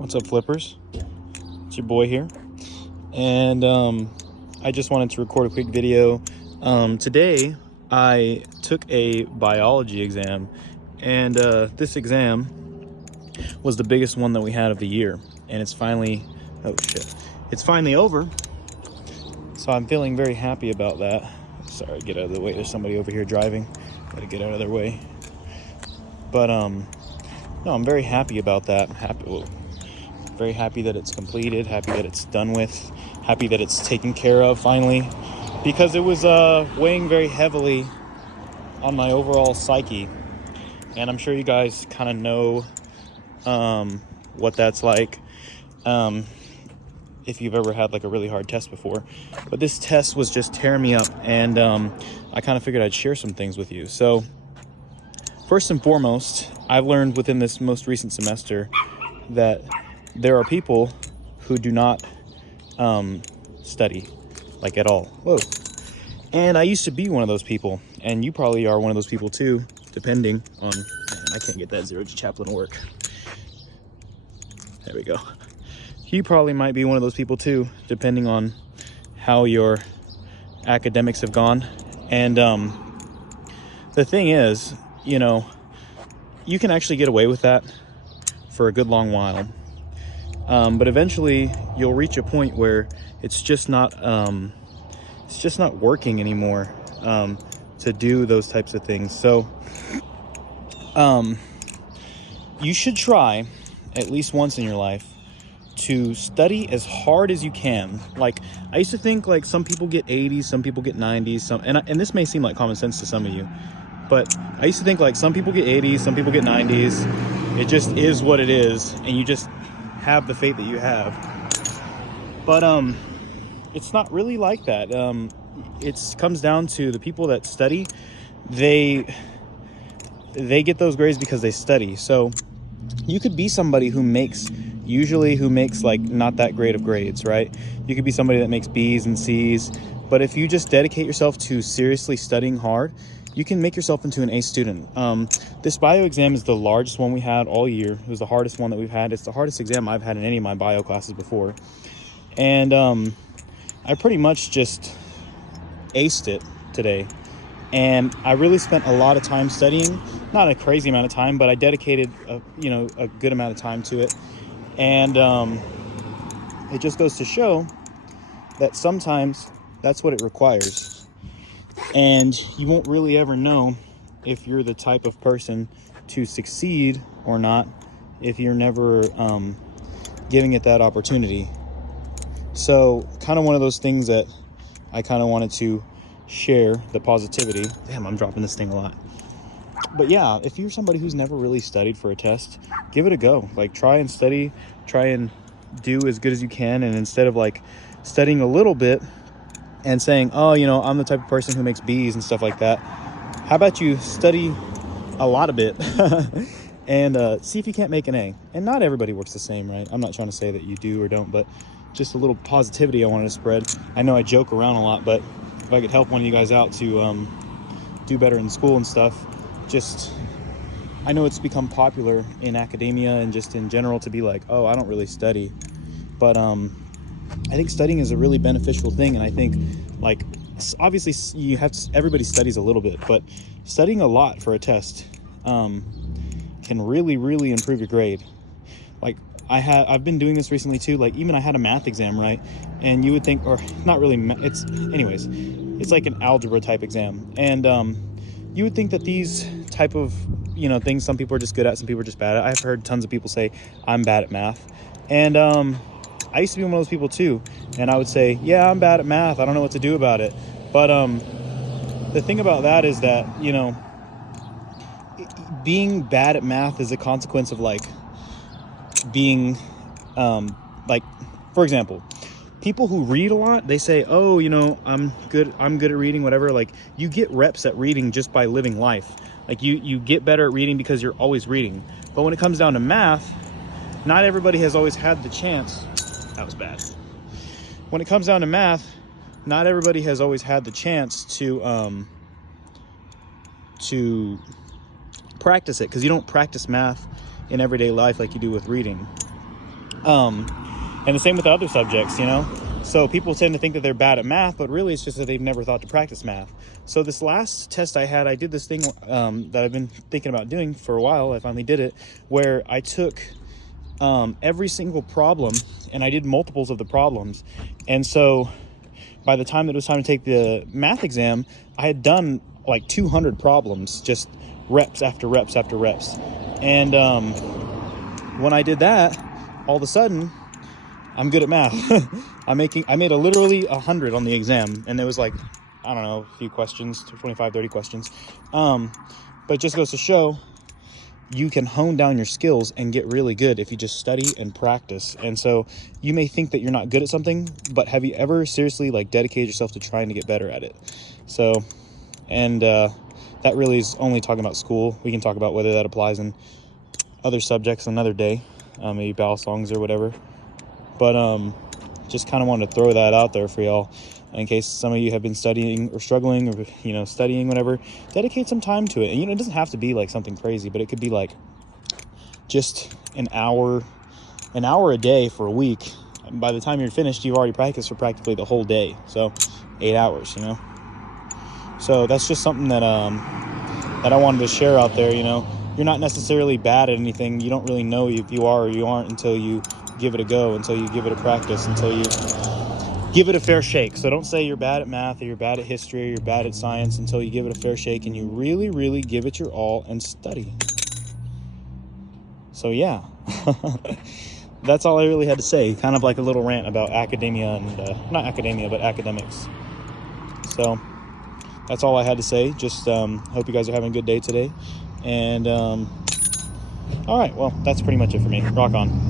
What's up, flippers? It's your boy here, and I just wanted to record a quick video. Today I took a biology exam, and this exam was the biggest one that we had of the year, and it's finally over, so I'm feeling very happy about that. Sorry, get out of the way, there's somebody over here driving, gotta get out of their way. But no, I'm very happy about that. Very happy that it's completed, happy that it's done with, happy that it's taken care of finally, because it was weighing very heavily on my overall psyche. And I'm sure you guys kind of know what that's like if you've ever had like a really hard test before. But this test was just tearing me up, and I kind of figured I'd share some things with you. So first and foremost, I've learned within this most recent semester that there are people who do not study, like, at all. Whoa. And I used to be one of those people, and you probably are one of those people too, depending on, man, I can't get that 0G Chaplain to work. There we go. You probably might be one of those people too, depending on how your academics have gone. And the thing is, you know, you can actually get away with that for a good long while. But eventually you'll reach a point where it's just not working anymore to do those types of things. So you should try at least once in your life to study as hard as you can. Like, I used to think like some people get 80s, some people get 90s, and this may seem like common sense to some of you, but I used to think like some people get 80s, some people get 90s. It just is what it is, and you just have the fate that you have. But it's not really like that. It comes down to the people that study. They get those grades because they study. So you could be somebody who makes like not that great of grades, right? You could be somebody that makes B's and C's, but if you just dedicate yourself to seriously studying hard, you can make yourself into an A student. This bio exam is the largest one we had all year. It was the hardest one that we've had. It's the hardest exam I've had in any of my bio classes before. And I pretty much just aced it today. And I really spent a lot of time studying. Not a crazy amount of time, but I dedicated a good amount of time to it. And it just goes to show that sometimes that's what it requires. And you won't really ever know if you're the type of person to succeed or not if you're never giving it that opportunity. So kind of one of those things that I kind of wanted to share, the positivity. Damn, I'm dropping this thing a lot. But yeah, if you're somebody who's never really studied for a test, give it a go. Like, try and study, try and do as good as you can. And instead of like studying a little bit and saying, oh, I'm the type of person who makes B's and stuff like that, how about you study a lot of it and see if you can't make an A. And not everybody works the same, right? I'm not trying to say that you do or don't, but just a little positivity I wanted to spread. I know I joke around a lot, but if I could help one of you guys out to do better in school and stuff, I know it's become popular in academia and just in general to be like, oh, I don't really study. But I think studying is a really beneficial thing. And I think, like, obviously everybody studies a little bit, but studying a lot for a test can really, really improve your grade. Like, I've been doing this recently too. Like, even I had a math exam, right? And you would think, or not really, it's like an algebra type exam. And you would think that these type of things, some people are just good at, some people are just bad at. I've heard tons of people say I'm bad at math, and I used to be one of those people too. And I would say, yeah, I'm bad at math, I don't know what to do about it. But the thing about that is that being bad at math is a consequence of like being like, for example, people who read a lot, they say, oh, I'm good at reading, whatever. Like, you get reps at reading just by living life. Like, you get better at reading because you're always reading. But when it comes down to math, not everybody has always had the chance. That was bad. When it comes down to math, not everybody has always had the chance to practice it, because you don't practice math in everyday life like you do with reading. And the same with the other subjects, you know. So people tend to think that they're bad at math, but really it's just that they've never thought to practice math. So this last test I had, I did this thing that I've been thinking about doing for a while. I finally did it, where I took every single problem and I did multiples of the problems. And so by the time that it was time to take the math exam, I had done like 200 problems, just reps after reps after reps. And when I did that, all of a sudden, I'm good at math. I made literally 100 on the exam, and there was like, I don't know, a few questions, 25, 30 questions. But it just goes to show you can hone down your skills and get really good if you just study and practice. And so you may think that you're not good at something, but have you ever seriously like dedicated yourself to trying to get better at it? So, and that really is only talking about school. We can talk about whether that applies in other subjects another day, maybe battle songs or whatever. But just kind of wanted to throw that out there for y'all in case some of you have been studying or struggling or, you know, studying, whatever. Dedicate some time to it. And, you know, it doesn't have to be like something crazy, but it could be like just an hour a day for a week. And by the time you're finished, you've already practiced for practically the whole day. So 8 hours, you know. So that's just something that that I wanted to share out there. You know, you're not necessarily bad at anything. You don't really know if you are or you aren't until you give it a go, until you give it a practice, until you give it a fair shake. So don't say you're bad at math or you're bad at history or you're bad at science until you give it a fair shake and you really, really give it your all and study. So yeah, that's all I really had to say. Kind of like a little rant about academia and not academia, but academics. So that's all I had to say. Just hope you guys are having a good day today. And all right, well, that's pretty much it for me. Rock on.